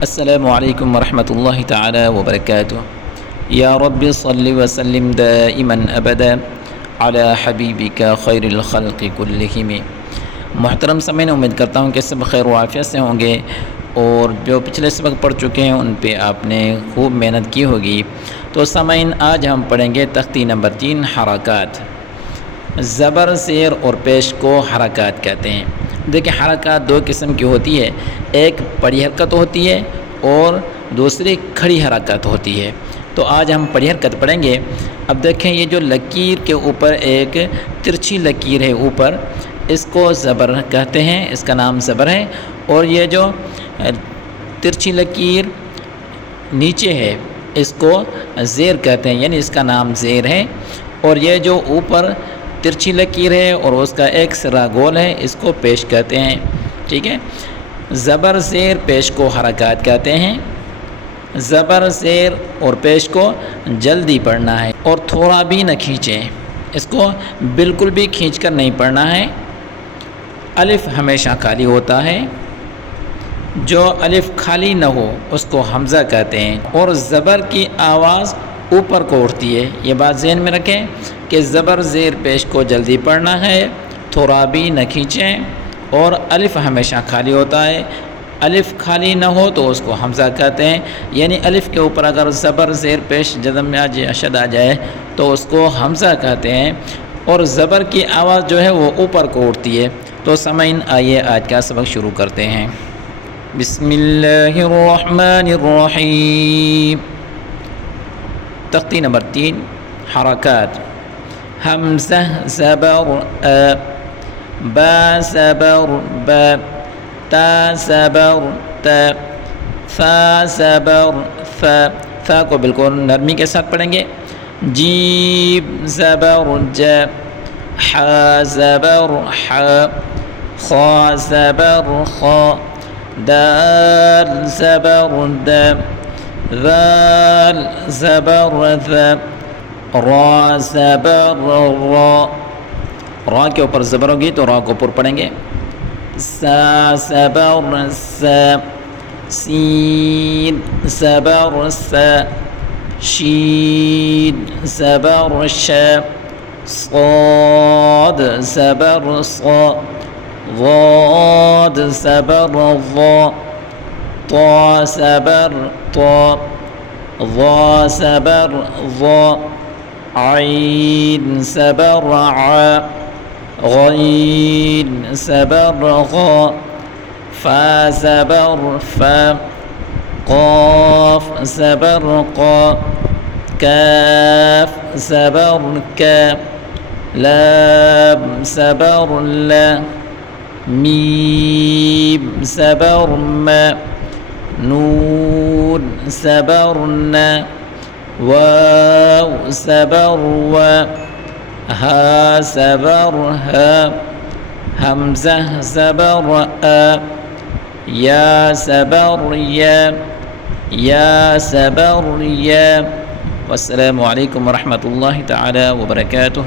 अस्सलामुअलैकुम वरहमतुल्लाहि ताला वबरकातुहू। या रब्बि सल्लि व सल्लिम दाइमन अबदा अला हबीबिका खैरिल खल्क़ि कुल्लिहिम। मोहतरम समीन, उम्मीद करता हूँ कि सब खैर व आफ़ियत से होंगे और जो पिछले सबक पढ़ चुके हैं उन पे आपने खूब मेहनत की होगी। तो समीन, आज हम पढ़ेंगे तख्ती नंबर 3 हरकत। ज़बर, ज़ेर और पेश को हरकत कहते हैं। देखिए, हरकत दो किस्म की होती है, एक पड़ी हरकत होती है और दूसरी खड़ी हरकत होती है। तो आज हम पड़ी हरकत पढ़ेंगे। अब देखें, ये जो लकीर के ऊपर एक तिरछी लकीर है ऊपर, इसको ज़बर कहते हैं, इसका नाम ज़बर है। और ये जो तिरछी लकीर नीचे है इसको ज़ेर कहते हैं, यानी इसका नाम ज़ेर है। और ये जो ऊपर तिरछी लकीर है और उसका एक सिरा गोल है, इसको पेश कहते हैं। ठीक है, ज़बर, ज़ेर, पेश को हरकत कहते हैं। ज़बर, ज़ेर और पेश को जल्दी पढ़ना है और थोड़ा भी न खींचें, इसको बिल्कुल भी खींचकर नहीं पढ़ना है। अलिफ हमेशा खाली होता है, जो अलिफ खाली न हो उसको हमज़ा कहते हैं। और ज़बर की आवाज़ ऊपर को उठती है, ये बात ज़हन में रखें कि ज़बर, ज़ेर, पेश को जल्दी पढ़ना है, थोड़ा भी न खींचें। और अलिफ हमेशा खाली होता है, अलिफ खाली न हो तो उसको हमज़ा कहते हैं, यानी अलिफ के ऊपर अगर ज़बर, ज़ेर, पेश जज़म या अशद आ जाए तो उसको हमज़ा कहते हैं। और ज़बर की आवाज़ जो है वो ऊपर को उठती है। तो समईन, आइए आज का सबक शुरू करते हैं। बिस्मिल्लाहिर्रहमानिर्रहीम। तख्ती नंबर 3 हरकत। हमज़ा ज़बर अ, बा ज़बर ब, ता ज़बर त, फ़ा ज़बर फ़। फ़ा को बिल्कुल नरमी के साथ पढ़ेंगे। जीम ज़बर ज, हा ज़बर ह, खा ज़बर ख, दाल ज़बर द, ज़ाल ज़बर ज़, रा ज़बर रा। रा के ऊपर ज़बर होगी तो रा को ऊपर पढ़ेंगे। सा ज़बर स, सीन ज़बर स, शीन ज़बर श, साद ज़बर स, ज़ाद ज़बर ज़ा, ता ज़बर ता, ज़ा ज़बर ज़ा, आइन ज़बर आ, गईन ज़बर ग़ा, फ़ा ज़बर फ़ा, क़ाफ़ ज़बर क़ा, काफ़ ज़बर का, लाम ज़बर ला, मीम ज़बर मा, नून ज़बर ना, वाव ज़बर वा, हा ज़बर हा, हमज़ा ज़बर आ, या ज़बर या ज़बर या। वस्सलामु अलैकुम वरहमतुल्लाहि ताला वबरकातुहू।